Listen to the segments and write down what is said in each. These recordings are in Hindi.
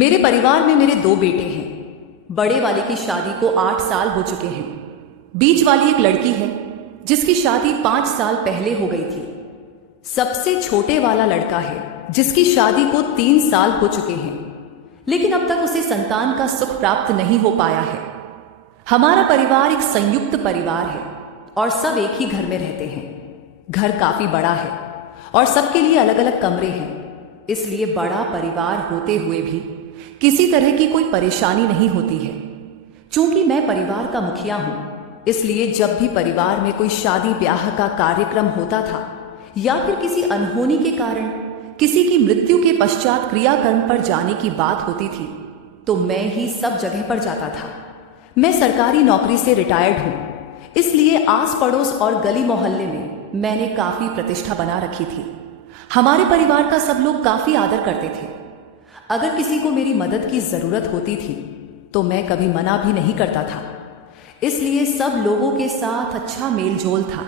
मेरे परिवार में मेरे दो बेटे हैं। बड़े वाले की शादी को 8 साल हो चुके हैं। बीच वाली एक लड़की है जिसकी शादी 5 साल पहले हो गई थी। सबसे छोटे वाला लड़का है जिसकी शादी को 3 साल हो चुके हैं, लेकिन अब तक उसे संतान का सुख प्राप्त नहीं हो पाया है। हमारा परिवार एक संयुक्त परिवार है और सब एक ही घर में रहते हैं। घर काफी बड़ा है और सबके लिए अलग अलग कमरे हैं, इसलिए बड़ा परिवार होते हुए भी किसी तरह की कोई परेशानी नहीं होती है। चूंकि मैं परिवार का मुखिया हूं, इसलिए जब भी परिवार में कोई शादी ब्याह का कार्यक्रम होता था या फिर किसी अनहोनी के कारण किसी की मृत्यु के पश्चात क्रियाकर्म पर जाने की बात होती थी, तो मैं ही सब जगह पर जाता था। मैं सरकारी नौकरी से रिटायर्ड हूं, इसलिए आस पड़ोस और गली मोहल्ले में मैंने काफी प्रतिष्ठा बना रखी थी। हमारे परिवार का सब लोग काफी आदर करते थे। अगर किसी को मेरी मदद की जरूरत होती थी तो मैं कभी मना भी नहीं करता था, इसलिए सब लोगों के साथ अच्छा मेलजोल था।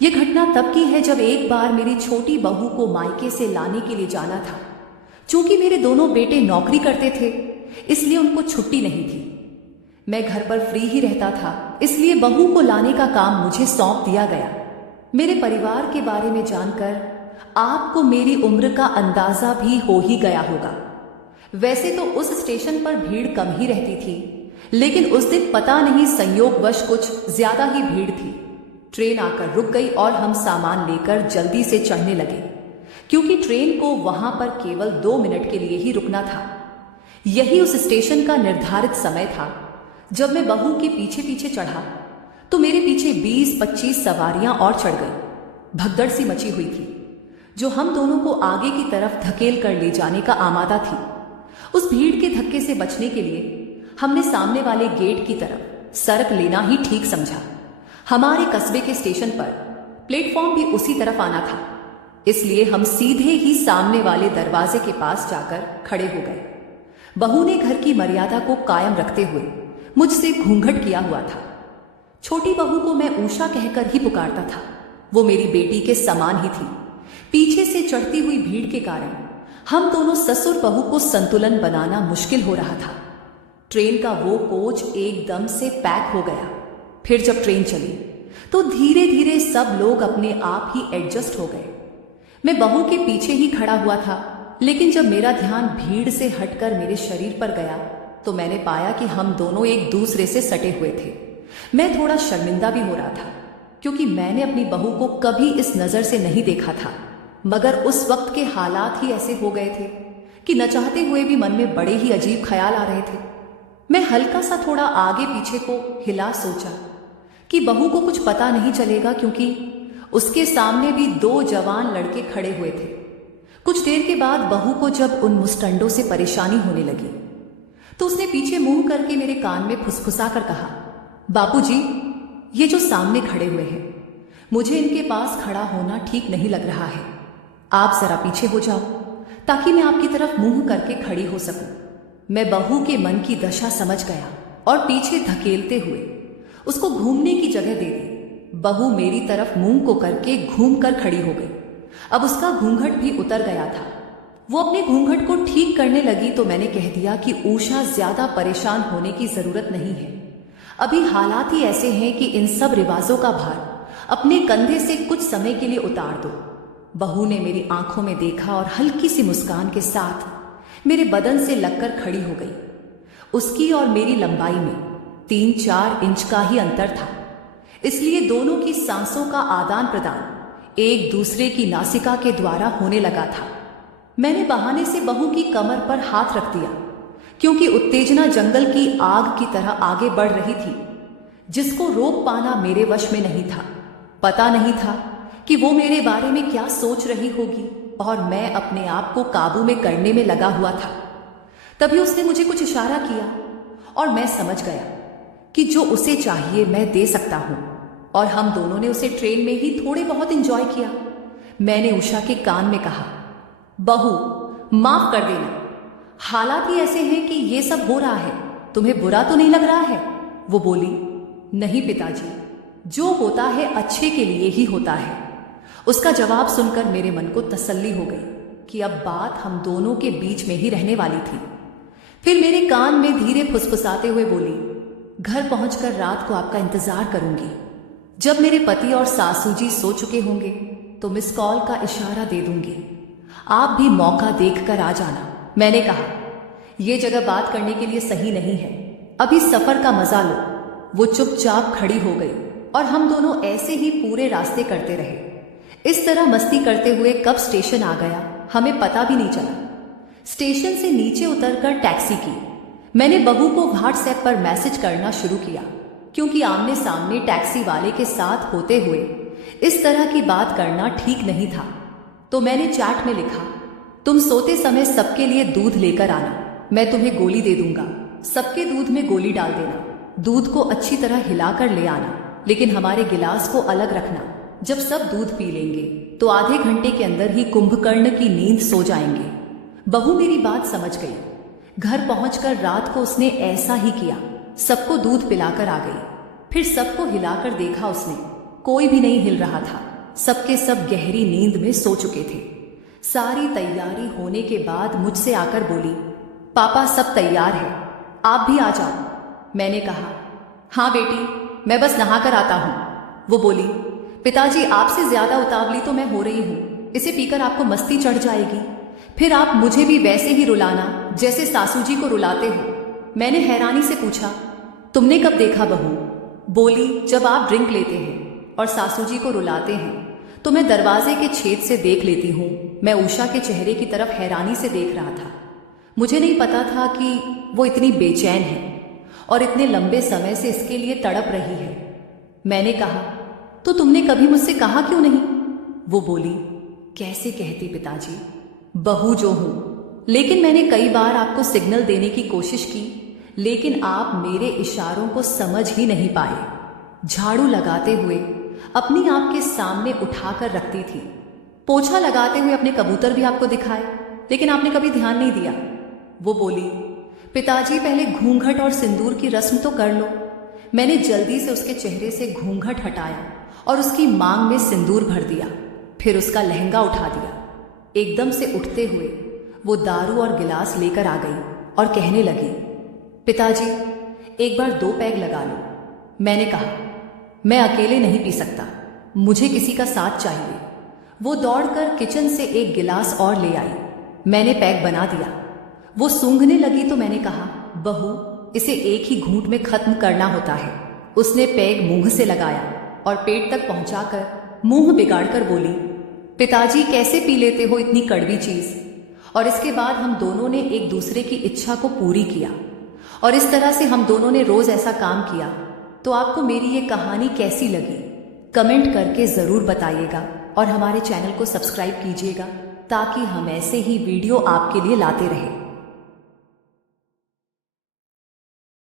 यह घटना तब की है जब एक बार मेरी छोटी बहू को मायके से लाने के लिए जाना था। चूंकि मेरे दोनों बेटे नौकरी करते थे, इसलिए उनको छुट्टी नहीं थी। मैं घर पर फ्री ही रहता था, इसलिए बहू को लाने का काम मुझे सौंप दिया गया। मेरे परिवार के बारे में जानकर आपको मेरी उम्र का अंदाजा भी हो ही गया होगा। वैसे तो उस स्टेशन पर भीड़ कम ही रहती थी, लेकिन उस दिन पता नहीं संयोगवश कुछ ज्यादा ही भीड़ थी। ट्रेन आकर रुक गई और हम सामान लेकर जल्दी से चढ़ने लगे, क्योंकि ट्रेन को वहां पर केवल 2 मिनट के लिए ही रुकना था। यही उस स्टेशन का निर्धारित समय था। जब मैं बहू के पीछे पीछे चढ़ा तो मेरे पीछे 20-25 सवारियां और चढ़ गई। भगदड़ सी मची हुई थी, जो हम दोनों को आगे की तरफ धकेल कर ले जाने का आमादा थी। उस भीड़ के धक्के से बचने के लिए हमने सामने वाले गेट की तरफ सड़क लेना ही ठीक समझा। हमारे कस्बे के स्टेशन पर प्लेटफॉर्म भी उसी तरफ आना था, इसलिए हम सीधे ही सामने वाले दरवाजे के पास जाकर खड़े हो गए। बहू ने घर की मर्यादा को कायम रखते हुए मुझसे घूंघट किया हुआ था। छोटी बहू को मैं उषा कहकर ही पुकारता था। वो मेरी बेटी के समान ही थी। पीछे से चढ़ती हुई भीड़ के कारण हम दोनों ससुर बहू को संतुलन बनाना मुश्किल हो रहा था। ट्रेन का वो कोच एकदम से पैक हो गया। फिर जब ट्रेन चली तो धीरे धीरे सब लोग अपने आप ही एडजस्ट हो गए। मैं बहू के पीछे ही खड़ा हुआ था, लेकिन जब मेरा ध्यान भीड़ से हटकर मेरे शरीर पर गया तो मैंने पाया कि हम दोनों एक दूसरे से सटे हुए थे। मैं थोड़ा शर्मिंदा भी हो रहा था, क्योंकि मैंने अपनी बहू को कभी इस नजर से नहीं देखा था। मगर उस वक्त के हालात ही ऐसे हो गए थे कि न चाहते हुए भी मन में बड़े ही अजीब ख्याल आ रहे थे। मैं हल्का सा थोड़ा आगे पीछे को हिला सोचा कि बहू को कुछ पता नहीं चलेगा, क्योंकि उसके सामने भी 2 जवान लड़के खड़े हुए थे। कुछ देर के बाद बहू को जब उन मुस्टंडों से परेशानी होने लगी तो उसने पीछे मुंह करके मेरे कान में फुसफुसा कर कहा, बापूजी, ये जो सामने खड़े हुए हैं, मुझे इनके पास खड़ा होना ठीक नहीं लग रहा है। आप जरा पीछे हो जाओ ताकि मैं आपकी तरफ मुंह करके खड़ी हो सकूं। मैं बहू के मन की दशा समझ गया और पीछे धकेलते हुए उसको घूमने की जगह दे दी। बहू मेरी तरफ मुंह को करके घूम कर खड़ी हो गई। अब उसका घूंघट भी उतर गया था। वो अपने घूंघट को ठीक करने लगी तो मैंने कह दिया कि उषा, ज्यादा परेशान होने की जरूरत नहीं है। अभी हालात ही ऐसे हैं कि इन सब रिवाजों का भार अपने कंधे से कुछ समय के लिए उतार दो। बहू ने मेरी आंखों में देखा और हल्की सी मुस्कान के साथ मेरे बदन से लगकर खड़ी हो गई। उसकी और मेरी लंबाई में 3-4 इंच का ही अंतर था, इसलिए दोनों की सांसों का आदान प्रदान एक दूसरे की नासिका के द्वारा होने लगा था। मैंने बहाने से बहू की कमर पर हाथ रख दिया, क्योंकि उत्तेजना जंगल की आग की तरह आगे बढ़ रही थी, जिसको रोक पाना मेरे वश में नहीं था। पता नहीं था कि वो मेरे बारे में क्या सोच रही होगी, और मैं अपने आप को काबू में करने में लगा हुआ था। तभी उसने मुझे कुछ इशारा किया और मैं समझ गया कि जो उसे चाहिए मैं दे सकता हूं, और हम दोनों ने उसे ट्रेन में ही थोड़े बहुत एंजॉय किया। मैंने उषा के कान में कहा, बहू, माफ कर देना, हालात ही ऐसे हैं कि ये सब हो रहा है। तुम्हें बुरा तो नहीं लग रहा है? वो बोली, नहीं पिताजी, जो होता है अच्छे के लिए ही होता है। उसका जवाब सुनकर मेरे मन को तसल्ली हो गई कि अब बात हम दोनों के बीच में ही रहने वाली थी। फिर मेरे कान में धीरे फुसफुसाते हुए बोली, घर पहुंचकर रात को आपका इंतजार करूंगी। जब मेरे पति और सासू जी सो चुके होंगे तो मिस कॉल का इशारा दे दूंगी, आप भी मौका देखकर आ जाना। मैंने कहा, यह जगह बात करने के लिए सही नहीं है, अभी सफर का मजा लो। वो चुपचाप खड़ी हो गई और हम दोनों ऐसे ही पूरे रास्ते करते रहे। इस तरह मस्ती करते हुए कब स्टेशन आ गया हमें पता भी नहीं चला। स्टेशन से नीचे उतरकर टैक्सी की। मैंने बहू को व्हाट्सएप पर मैसेज करना शुरू किया, क्योंकि आमने सामने टैक्सी वाले के साथ होते हुए इस तरह की बात करना ठीक नहीं था। तो मैंने चैट में लिखा, तुम सोते समय सबके लिए दूध लेकर आना, मैं तुम्हें गोली दे दूंगा, सबके दूध में गोली डाल देना, दूध को अच्छी तरह हिलाकर ले आना, लेकिन हमारे गिलास को अलग रखना। जब सब दूध पी लेंगे तो आधे घंटे के अंदर ही कुंभकर्ण की नींद सो जाएंगे। बहू मेरी बात समझ गई। घर पहुंचकर रात को उसने ऐसा ही किया, सबको दूध पिलाकर आ गई। फिर सबको हिलाकर देखा उसने, कोई भी नहीं हिल रहा था, सबके सब गहरी नींद में सो चुके थे। सारी तैयारी होने के बाद मुझसे आकर बोली, पापा सब तैयार है, आप भी आ जाओ। मैंने कहा, हाँ बेटी, मैं बस नहाकर आता हूं। वो बोली, पिताजी आपसे ज्यादा उतावली तो मैं हो रही हूं, इसे पीकर आपको मस्ती चढ़ जाएगी, फिर आप मुझे भी वैसे ही रुलाना जैसे सासू जी को रुलाते हो। मैंने हैरानी से पूछा, तुमने कब देखा बहू? बोली, जब आप ड्रिंक लेते हैं और सासू जी को रुलाते हैं तो मैं दरवाजे के छेद से देख लेती हूँ। मैं उषा के चेहरे की तरफ हैरानी से देख रहा था। मुझे नहीं पता था कि वो इतनी बेचैन है और इतने लंबे समय से इसके लिए तड़प रही है। मैंने कहा, तो तुमने कभी मुझसे कहा क्यों नहीं? वो बोली, कैसे कहती पिताजी, बहू जो हूं, लेकिन मैंने कई बार आपको सिग्नल देने की कोशिश की, लेकिन आप मेरे इशारों को समझ ही नहीं पाए। झाड़ू लगाते हुए अपनी आपके सामने उठाकर रखती थी, पोछा लगाते हुए अपने कबूतर भी आपको दिखाए, लेकिन आपने कभी ध्यान नहीं दिया। वो बोली, पिताजी पहले घूंघट और सिंदूर की रस्म तो कर लो। मैंने जल्दी से उसके चेहरे से घूंघट हटाया और उसकी मांग में सिंदूर भर दिया, फिर उसका लहंगा उठा दिया। एकदम से उठते हुए वो दारू और गिलास लेकर आ गई और कहने लगी, पिताजी एक बार 2 पैग लगा लो। मैंने कहा, मैं अकेले नहीं पी सकता, मुझे किसी का साथ चाहिए। वो दौड़कर किचन से एक गिलास और ले आई। मैंने पैग बना दिया। वो सूंघने लगी तो मैंने कहा, बहू इसे एक ही घूंट में खत्म करना होता है। उसने पैग मुंह से लगाया और पेट तक पहुंचाकर मुंह बिगाड़कर बोली, पिताजी कैसे पी लेते हो इतनी कड़वी चीज? और इसके बाद हम दोनों ने एक दूसरे की इच्छा को पूरी किया और इस तरह से हम दोनों ने रोज ऐसा काम किया। तो आपको मेरी ये कहानी कैसी लगी कमेंट करके जरूर बताइएगा और हमारे चैनल को सब्सक्राइब कीजिएगा ताकि हम ऐसे ही वीडियो आपके लिए लाते रहें।